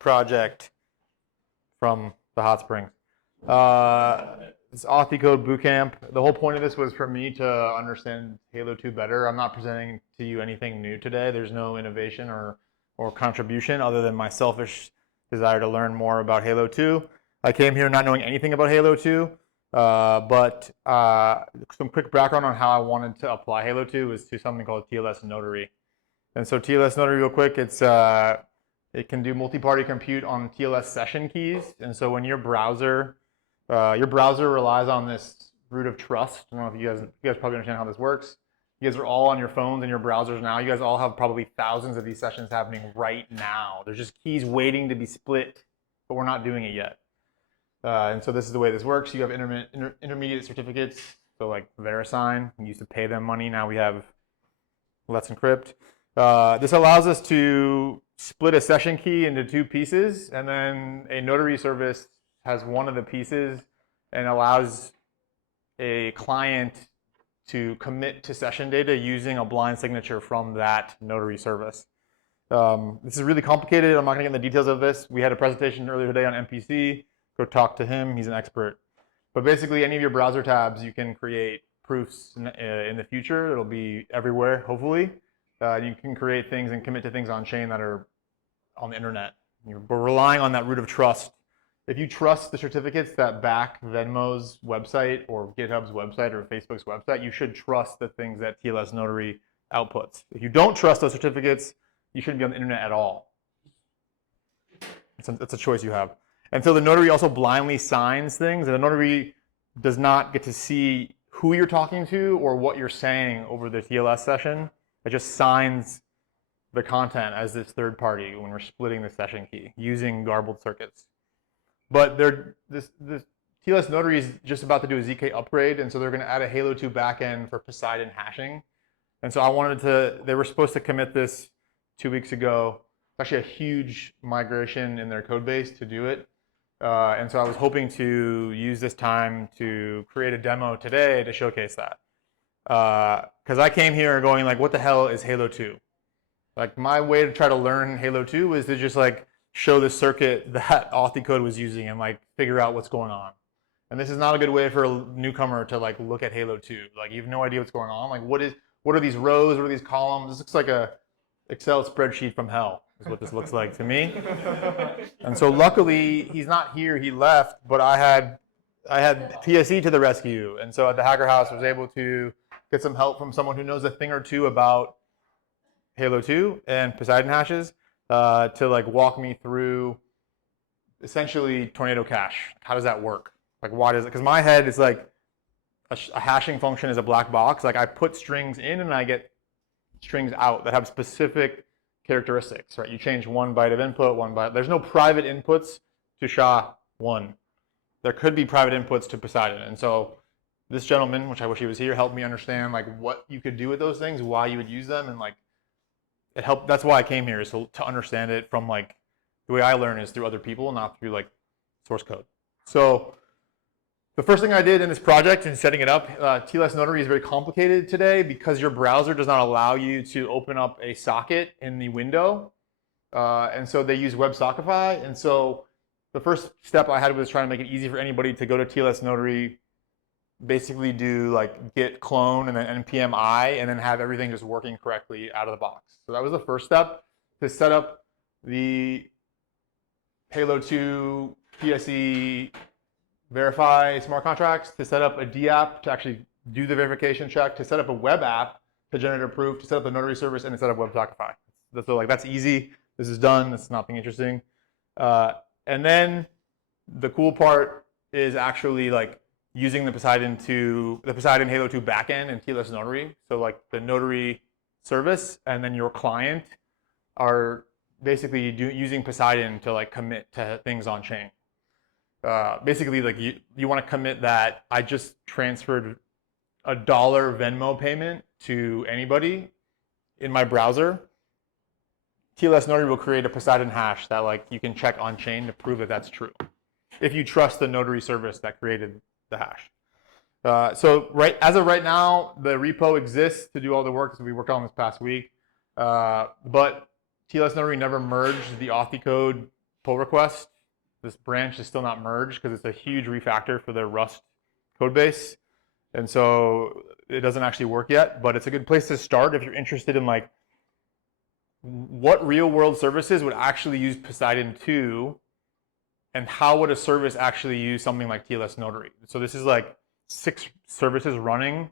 project from the hot springs. It's AuthDecode Bootcamp. The whole point of this was for me to understand Halo 2 better. I'm not presenting to you anything new today. There's no innovation or contribution other than my selfish desire to learn more about Halo 2. I came here not knowing anything about Halo 2, but some quick background on how I wanted to apply Halo 2 was to something called TLSnotary. And so TLSnotary, real quick, it can do multi-party compute on TLS session keys. And so when your browser relies on this root of trust. I don't know if you guys probably understand how this works. You guys are all on your phones and your browsers now. You guys all have probably thousands of these sessions happening right now. There's just keys waiting to be split, but we're not doing it yet. And so this is the way this works. You have intermediate certificates. So like VeriSign, we used to pay them money. Now we have Let's Encrypt. This allows us to split a session key into two pieces, and then a notary service has one of the pieces and allows a client to commit to session data using a blind signature from that notary service. This is really complicated. I'm not going to get into the details of this. We had a presentation earlier today on MPC. Go talk to him. He's an expert. But basically, any of your browser tabs, you can create proofs in the future. It'll be everywhere, hopefully. You can create things and commit to things on chain that are on the internet. We're relying on that root of trust. If you trust the certificates that back Venmo's website or GitHub's website or Facebook's website, you should trust the things that TLSnotary outputs. If you don't trust those certificates, you shouldn't be on the internet at all. It's a choice you have. And so the notary also blindly signs things, and the notary does not get to see who you're talking to or what you're saying over the TLS session. It just signs the content as this third party when we're splitting the session key using garbled circuits. But this TLSnotary is just about to do a ZK upgrade, and so they're going to add a Halo 2 backend for Poseidon hashing. And so they were supposed to commit this 2 weeks ago. It's actually a huge migration in their code base to do it. And so I was hoping to use this time to create a demo today to showcase that. Because I came here going like, what the hell is Halo 2? Like my way to try to learn Halo 2 was to just like show the circuit that AuthDecode was using and like figure out what's going on. And this is not a good way for a newcomer to like look at Halo 2. Like you have no idea what's going on. Like what are these rows? What are these columns? This looks like a Excel spreadsheet from hell is what this looks like to me. And so luckily he's not here, he left, but I had PSE to the rescue. And so at the Hacker House I was able to get some help from someone who knows a thing or two about Halo 2 and Poseidon hashes to like walk me through essentially Tornado Cache. How does that work? Like why does it? Because my head is like a hashing function is a black box. Like I put strings in and I get strings out that have specific characteristics, right? You change one byte of input, one byte. There's no private inputs to SHA-1. There could be private inputs to Poseidon. And so this gentleman, which I wish he was here, helped me understand like what you could do with those things, why you would use them, and like it helped. That's why I came here, is to understand it from like the way I learn is through other people, not through like source code. So the first thing I did in this project in setting it up, TLSnotary is very complicated today because your browser does not allow you to open up a socket in the window. And so they use WebSockify. And so the first step I had was trying to make it easy for anybody to go to TLSnotary, basically do like git clone and then npm I, and then have everything just working correctly out of the box. So that was the first step, to set up the Halo 2 PSE verify smart contracts, to set up a DApp to actually do the verification check, to set up a web app to generate a proof, to set up the notary service, and to set up WebSockify. So like that's easy. This is done. It's nothing interesting. And then the cool part is actually like using the Poseidon Halo 2 backend and TLSnotary. So like the notary service and then your client are basically using Poseidon to like commit to things on chain. Basically, like you want to commit that I just transferred $1 Venmo payment to anybody in my browser. TLSnotary will create a Poseidon hash that like you can check on chain to prove that that's true, if you trust the notary service that created the hash. So as of right now, the repo exists to do all the work that we worked on this past week, but TLSnotary never merged the AuthDecode pull request, this branch is still not merged because it's a huge refactor for their Rust code base. And so it doesn't actually work yet, but it's a good place to start if you're interested in like what real world services would actually use Poseidon 2 and how would a service actually use something like TLSnotary. So this is like 6 services running,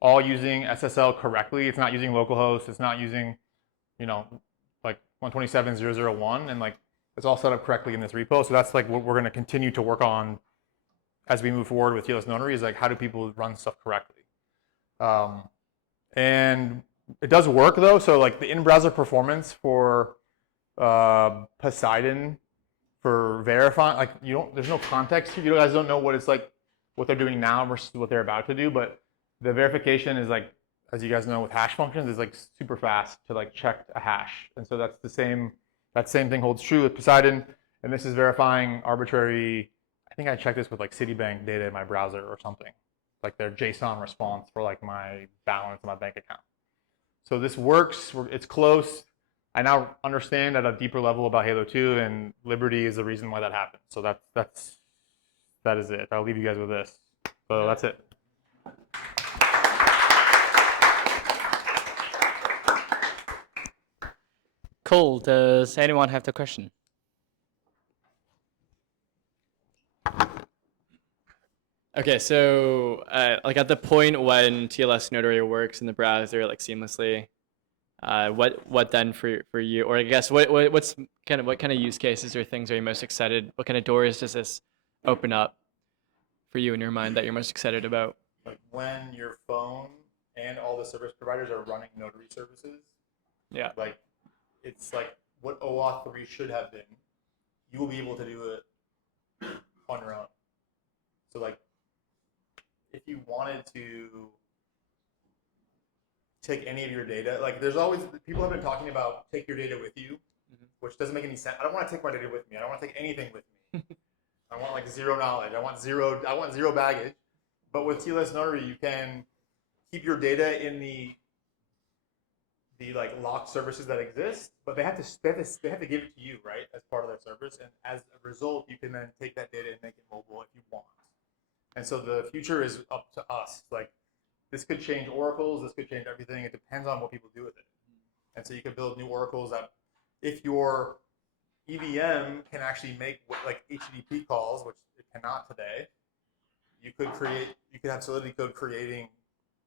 all using SSL correctly. It's not using localhost. It's not using, like 127.0.0.1, and like it's all set up correctly in this repo. So that's like what we're going to continue to work on as we move forward with TLSnotary, is like how do people run stuff correctly. And it does work though. So like the in-browser performance for Poseidon for verifying, like there's no context here. You guys don't know what it's like, what they're doing now versus what they're about to do. But the verification is like, as you guys know, with hash functions, is like super fast to like check a hash. And so that's the same. That same thing holds true with Poseidon. And this is verifying arbitrary. I think I checked this with like Citibank data in my browser or something, like their JSON response for like my balance in my bank account. So this works. It's close. I now understand at a deeper level about Halo 2, and Liberty is the reason why that happened. So that is it. I'll leave you guys with this. So that's it. Cool. Does anyone have the question? Okay, so like at the point when TLSnotary works in the browser like seamlessly, what then for you, or I guess what kind of use cases or things are you most excited? What kind of doors does this open up for you in your mind that you're most excited about? Like when your phone and all the service providers are running notary services. Yeah. Like it's like what OAuth 3 should have been. You will be able to do it on your own. So like if you wanted to take any of your data, like there's always, people have been talking about take your data with you, which doesn't make any sense. I don't want to take my data with me. I don't want to take anything with me. I want like zero knowledge. I want zero baggage. But with TLSnotary, you can keep your data in the like locked services that exist, but they have to give it to you, right, as part of their service. And as a result, you can then take that data and make it mobile if you want. And so the future is up to us. Like this could change oracles. This could change everything. It depends on what people do with it. And so you can build new oracles that, if your EVM can actually make like HTTP calls, which it cannot today, you could have Solidity code creating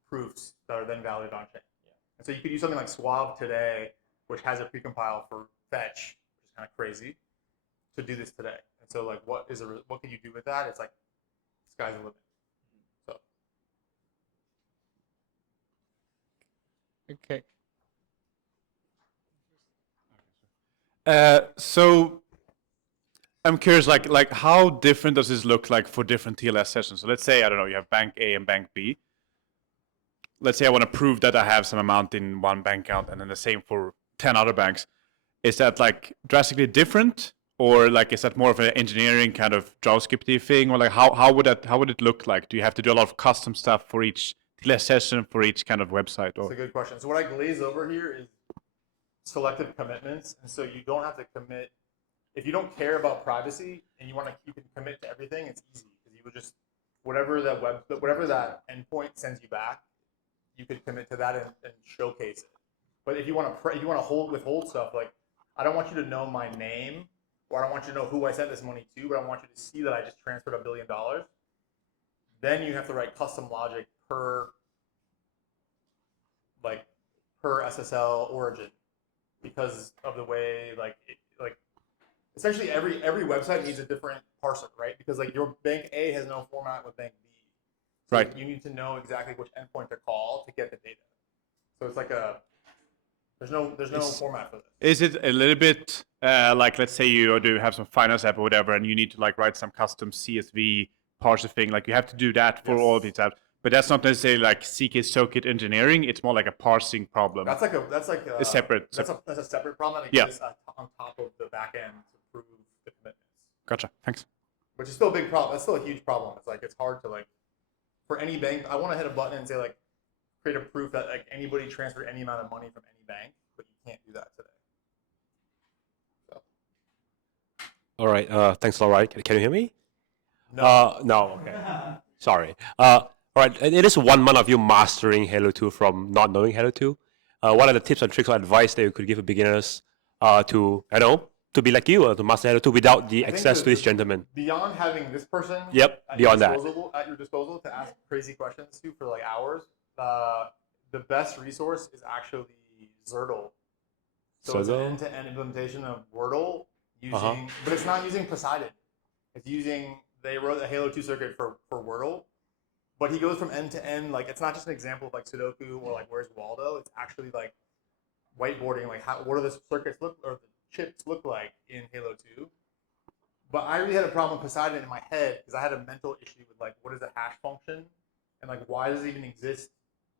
proofs that are then valid on chain. Yeah. And so you could use something like Suave today, which has a precompile for fetch, which is kind of crazy, to do this today. And so like what can you do with that? It's like sky's the limit. Okay. So I'm curious, like how different does this look like for different TLS sessions? So let's say, I don't know, you have bank A and bank B. Let's say I want to prove that I have some amount in one bank account, and then the same for 10 other banks. Is that like drastically different, or like is that more of an engineering kind of JavaScript thing, or like how would it look like? Do you have to do a lot of custom stuff for each TLS session, for each kind of website? Or? That's a good question. So what I glaze over here is selective commitments, and so you don't have to commit. If you don't care about privacy and you can commit to everything, it's easy because you would just whatever that endpoint sends you back, you could commit to that and showcase it. But if you want to withhold stuff, like I don't want you to know my name, or I don't want you to know who I sent this money to, but I want you to see that I just transferred $1 billion. Then you have to write custom logic per SSL origin, because of the way essentially every website needs a different parser, right? Because like your bank A has no format with bank B. So right. You need to know exactly which endpoint to call to get the data. So it's like there's no format for this. Is it a little bit like, let's say you do have some finance app or whatever, and you need to like write some custom CSV parser thing, like you have to do that for all of these apps. But that's not necessarily like CK socket engineering. It's more like a parsing problem. That's like a separate. That's a separate problem that exists on top of the backend to prove the commitments. Gotcha. Thanks. Which is still a big problem. That's still a huge problem. It's hard to for any bank. I want to hit a button and say create a proof that like anybody transferred any amount of money from any bank, but you can't do that today. So. All right. Thanks, all right. Can you hear me? No. No. Okay. Sorry. All right. It is 1 month of you mastering Halo 2 from not knowing Halo 2. What are the tips and tricks or advice that you could give beginners to, to be like you, to master Halo 2 without the I think access to this gentleman? Beyond having this person Yep, beyond that. at your disposal to ask crazy questions to for like hours, the best resource is actually Zerdle. So it's an Zerdle? end-to-end implementation of Wordle using, but it's not using Poseidon. It's using, they wrote a Halo 2 circuit for Wordle, but he goes from end to end. Like, it's not just an example of like Sudoku or like where's Waldo. It's actually like whiteboarding, like what do the circuits look or the chips look like in Halo 2. But I really had a problem with Poseidon in my head because I had a mental issue with like what is a hash function and like why does it even exist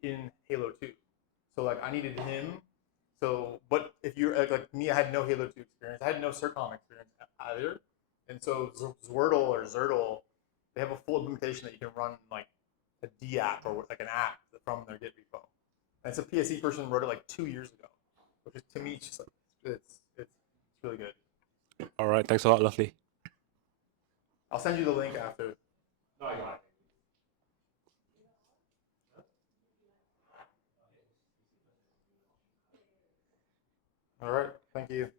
in Halo 2. So like I needed him. So, but if you're like me, I had no Halo 2 experience. I had no CirCom experience either. And so Zwirtle or Zerdle, they have a full implementation that you can run like a D app or like an app from their Git repo. And it's a PSE person wrote it like 2 years ago, which is to me it's just like it's really good. All right. Thanks a lot, Lovely. I'll send you the link after. No, I got it. All right. Thank you.